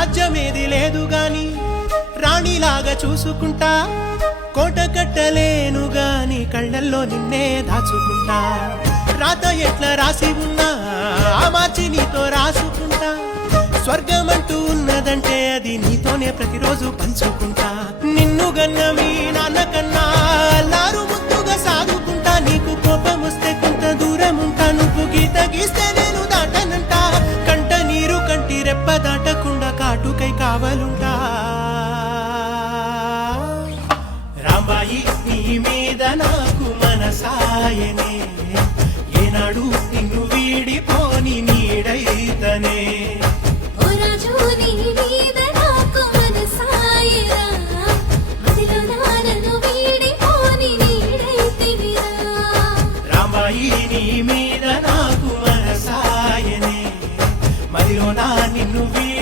రాజ్యమేది లేదు గాని రాణిలాగా చూసుకుంటా కోట కట్టలేను గాని కళ్ళల్లో నిన్నే దాచుకుంటా రాత ఎట్లా రాసి ఉన్నా ఆ మార్చి నీతో రాసుకుంటా స్వర్గమంటూ ఉన్నదంటే అది నీతోనే ప్రతిరోజు పంచుకుంటా నిన్ను గన్న మీ నాన్న కన్నా అల్లారు ముద్దుగా సాదుకుంటా నీకు కోపం వస్తే కొంత దూరం ఉంటా నువ్వు గీత గీస్తే నేను దాటనంటా కంట నీరు కంటి రెప్ప దాటకుండా కాటుకై కావాలుంటా